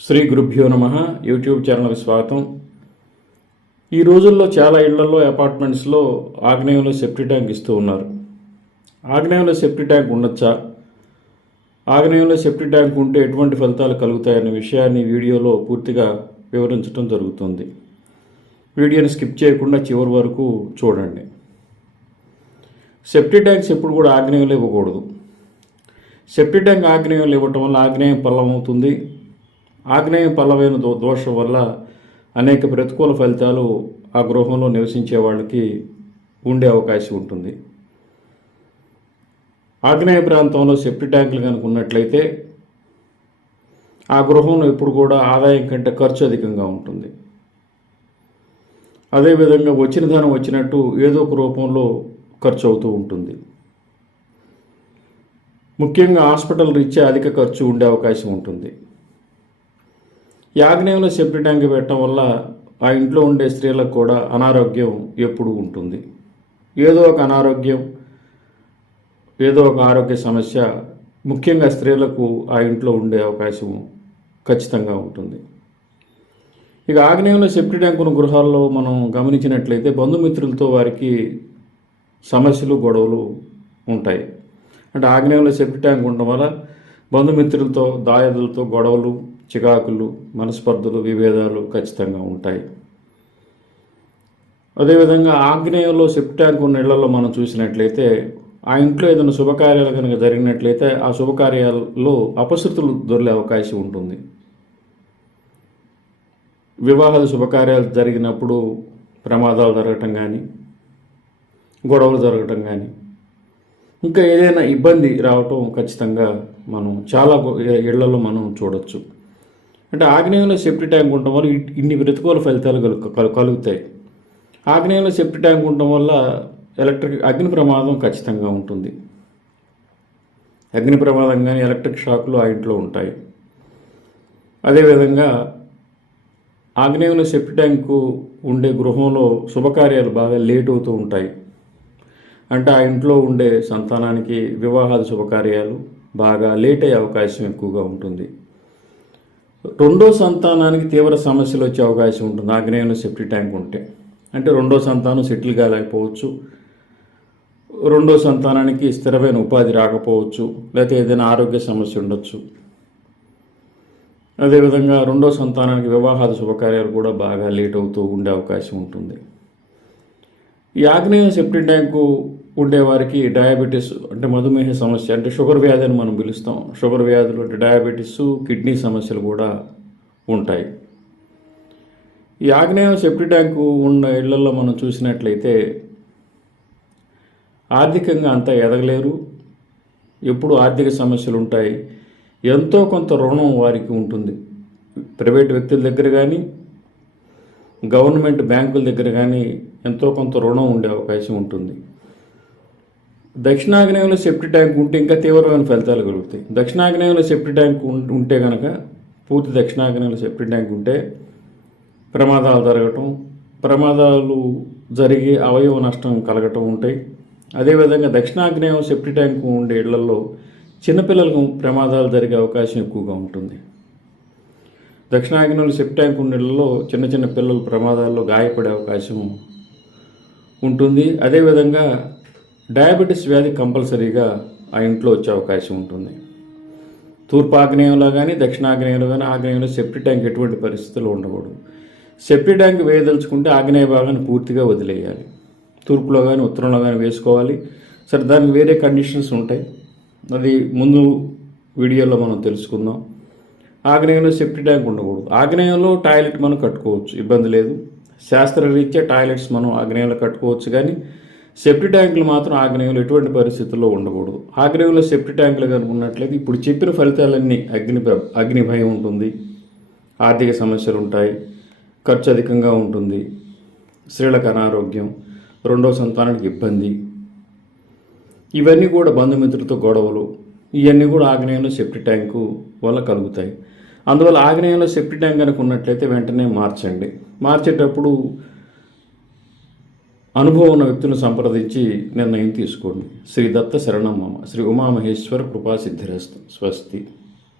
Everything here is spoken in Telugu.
శ్రీ గురుభ్యో నమ. యూట్యూబ్ ఛానల్కి స్వాగతం. ఈ రోజుల్లో చాలా ఇళ్లలో అపార్ట్మెంట్స్లో ఆగ్నేయంలో సెప్టీ ట్యాంక్ ఇస్తూ ఉన్నారు. ఆగ్నేయంలో సెప్టీ ట్యాంక్ ఉండొచ్చా, ఆగ్నేయంలో సెప్టీ ట్యాంక్ ఉంటే ఎటువంటి ఫలితాలు కలుగుతాయనే విషయాన్ని వీడియోలో పూర్తిగా వివరించడం జరుగుతుంది. వీడియోని స్కిప్ చేయకుండా చివరి వరకు చూడండి. సెప్టీ ట్యాంక్స్ ఎప్పుడు కూడా ఆగ్నేయంలో ఇవ్వకూడదు. సెప్టీ ట్యాంక్ ఆగ్నేయంలో ఇవ్వటం వల్ల ఆగ్నేయం పల్లమవుతుంది. ఆగ్నేయం పల్లమైన దోషం వల్ల అనేక ప్రతికూల ఫలితాలు ఆ గృహంలో నివసించే వాళ్ళకి ఉండే అవకాశం ఉంటుంది. ఆగ్నేయ ప్రాంతంలో సెప్టీ ట్యాంకులు కనుక ఉన్నట్లయితే ఆ గృహంలో ఎప్పుడు కూడా ఆదాయం కంటే ఖర్చు అధికంగా ఉంటుంది. అదేవిధంగా వచ్చిన ధనం వచ్చినట్టు ఏదో ఒక రూపంలో ఖర్చు అవుతూ ఉంటుంది. ముఖ్యంగా హాస్పిటల్ రీత్యా అధిక ఖర్చు ఉండే అవకాశం ఉంటుంది. ఈ ఆగ్నేయంలో సెప్టీ ట్యాంక్ పెట్టడం వల్ల ఆ ఇంట్లో ఉండే స్త్రీలకు కూడా అనారోగ్యం ఎప్పుడు ఉంటుంది. ఏదో ఒక అనారోగ్యం, ఏదో ఒక ఆరోగ్య సమస్య ముఖ్యంగా స్త్రీలకు ఆ ఇంట్లో ఉండే అవకాశం ఖచ్చితంగా ఉంటుంది. ఇక ఆగ్నేయంలో సెప్టీ ట్యాంక్ ఉన్న గృహాల్లో మనం గమనించినట్లయితే బంధుమిత్రులతో వారికి సమస్యలు, గొడవలు ఉంటాయి. అంటే ఆగ్నేయంలో సెప్టీ ట్యాంక్ ఉండడం వల్ల బంధుమిత్రులతో, దాయాదులతో గొడవలు, చికాకులు, మనస్పర్ధలు, విభేదాలు ఖచ్చితంగా ఉంటాయి. అదేవిధంగా ఆగ్నేయంలో సెప్టీ ట్యాంక్ ఉన్న ఇళ్లలో మనం చూసినట్లయితే ఆ ఇంట్లో ఏదైనా శుభకార్యాలు కనుక జరిగినట్లయితే ఆ శుభకార్యాల్లో అపశృతులు దొరికే అవకాశం ఉంటుంది. వివాహాల శుభకార్యాలు జరిగినప్పుడు ప్రమాదాలు జరగటం కానీ, గొడవలు జరగటం కానీ, ఇంకా ఏదైనా ఇబ్బంది రావటం ఖచ్చితంగా మనం చాలా ఇళ్లలో మనం చూడవచ్చు. అంటే ఆగ్నేయంలో సెప్టీ ట్యాంక్ ఉండటం వల్ల ఇన్ని ప్రతికూల ఫలితాలు కలుగుతాయి. ఆగ్నేయంలో సెప్టీ ట్యాంక్ ఉండటం వల్ల అగ్ని ప్రమాదం ఖచ్చితంగా ఉంటుంది. అగ్ని ప్రమాదం కానీ, ఎలక్ట్రిక్ షాక్లు ఆ ఇంట్లో ఉంటాయి. అదేవిధంగా ఆగ్నేయంలో సెప్టీ ట్యాంకు ఉండే గృహంలో శుభకార్యాలు బాగా లేట్ అవుతూ ఉంటాయి. అంటే ఆ ఇంట్లో ఉండే సంతానానికి వివాహాల శుభకార్యాలు బాగా లేట్ అయ్యే అవకాశం ఎక్కువగా ఉంటుంది. రెండో సంతానానికి తీవ్ర సమస్యలు వచ్చే అవకాశం ఉంటుంది ఆగ్నేయంలో సెప్టీ ట్యాంక్ ఉంటే. అంటే రెండో సంతానం సెటిల్ కాలేకపోవచ్చు, రెండో సంతానానికి స్థిరమైన ఉపాధి రాకపోవచ్చు, లేకపోతే ఏదైనా ఆరోగ్య సమస్య ఉండొచ్చు. అదేవిధంగా రెండో సంతానానికి వివాహాల శుభకార్యాలు కూడా బాగా లేట్ అవుతూ ఉండే అవకాశం ఉంటుంది. ఈ ఆగ్నేయ సెప్టీ ట్యాంకు ఉండేవారికి డయాబెటీస్ అంటే మధుమేహ సమస్య, అంటే షుగర్ వ్యాధి అని మనం పిలుస్తాం. షుగర్ వ్యాధులు అంటే డయాబెటీస్, కిడ్నీ సమస్యలు కూడా ఉంటాయి. ఈ ఆగ్నేయ సెప్టీ ట్యాంకు ఉన్న ఇళ్లలో మనం చూసినట్లయితే ఆర్థికంగా అంతా ఎదగలేరు, ఎప్పుడు ఆర్థిక సమస్యలు ఉంటాయి. ఎంతో కొంత రుణం వారికి ఉంటుంది. ప్రైవేట్ వ్యక్తుల దగ్గర కానీ, గవర్నమెంట్ బ్యాంకుల దగ్గర కానీ ఎంతో కొంత రుణం ఉండే అవకాశం ఉంటుంది. దక్షిణాగ్నేయంలో సెప్టీ ట్యాంక్ ఉంటే ఇంకా తీవ్రమైన ఫలితాలు కలుగుతాయి. దక్షిణాగ్నేయంలో సెప్టీ ట్యాంక్ ఉంటే కనుక, పూర్తి దక్షిణాగ్నేయంలో సెప్టీ ట్యాంక్ ఉంటే ప్రమాదాలు జరగటం, ప్రమాదాలు జరిగి అవయవ నష్టం కలగటం ఉంటాయి. అదేవిధంగా దక్షిణాగ్నేయం సెప్టీ ట్యాంక్ ఉండే ఇళ్లలో చిన్నపిల్లలకు ప్రమాదాలు జరిగే అవకాశం ఎక్కువగా ఉంటుంది. దక్షిణాగ్నేయంలో సెప్టీ ట్యాంక్ ఉండే ఇళ్లలో చిన్న చిన్న పిల్లలు ప్రమాదాల్లో గాయపడే అవకాశం ఉంటుంది. అదేవిధంగా డయాబెటీస్ వ్యాధి కంపల్సరీగా ఆ ఇంట్లో వచ్చే అవకాశం ఉంటుంది. తూర్పు ఆగ్నేయంలో కానీ, దక్షిణాగ్నేయంలో కానీ ఆగ్నేయంలో సెప్టీ ట్యాంక్ ఎటువంటి పరిస్థితుల్లో ఉండకూడదు. సెప్టీ ట్యాంక్ వేయదలుచుకుంటే ఆగ్నేయ భాగాన్ని పూర్తిగా వదిలేయాలి. తూర్పులో కానీ, ఉత్తరంలో కానీ వేసుకోవాలి. సరే, దానికి వేరే కండిషన్స్ ఉంటాయి, అది ముందు వీడియోలో మనం తెలుసుకుందాం. ఆగ్నేయంలో సెప్టీ ట్యాంక్ ఉండకూడదు. ఆగ్నేయంలో టాయిలెట్ మనం కట్టుకోవచ్చు, ఇబ్బంది లేదు. శాస్త్రరీత్యా టాయిలెట్స్ మనం ఆగ్నేయంలో కట్టుకోవచ్చు, కానీ సెప్టీ ట్యాంకులు మాత్రం ఆగ్నేయంలో ఎటువంటి పరిస్థితుల్లో ఉండకూడదు. ఆగ్నేయంలో సెప్టీ ట్యాంకులు కనుక ఉన్నట్లయితే ఇప్పుడు చెప్పిన ఫలితాలన్నీ అగ్ని భయం ఉంటుంది, ఆర్థిక సమస్యలు ఉంటాయి, ఖర్చు అధికంగా ఉంటుంది, స్త్రీలకు అనారోగ్యం, రెండో సంతానానికి ఇబ్బంది, ఇవన్నీ కూడా బంధుమిత్రులతో గొడవలు, ఇవన్నీ కూడా ఆగ్నేయంలో సెప్టీ ట్యాంకు వల్ల కలుగుతాయి. అందువల్ల ఆగ్నేయంలో సెప్టీ ట్యాంక్ కనుక ఉన్నట్లయితే వెంటనే మార్చండి. మార్చేటప్పుడు అనుభవం ఉన్న వ్యక్తులను సంప్రదించి నిర్ణయం తీసుకోండి. శ్రీ దత్త శరణం మమ. శ్రీ ఉమామహేశ్వర కృపా సిద్ధిరస్తు. స్వస్తి.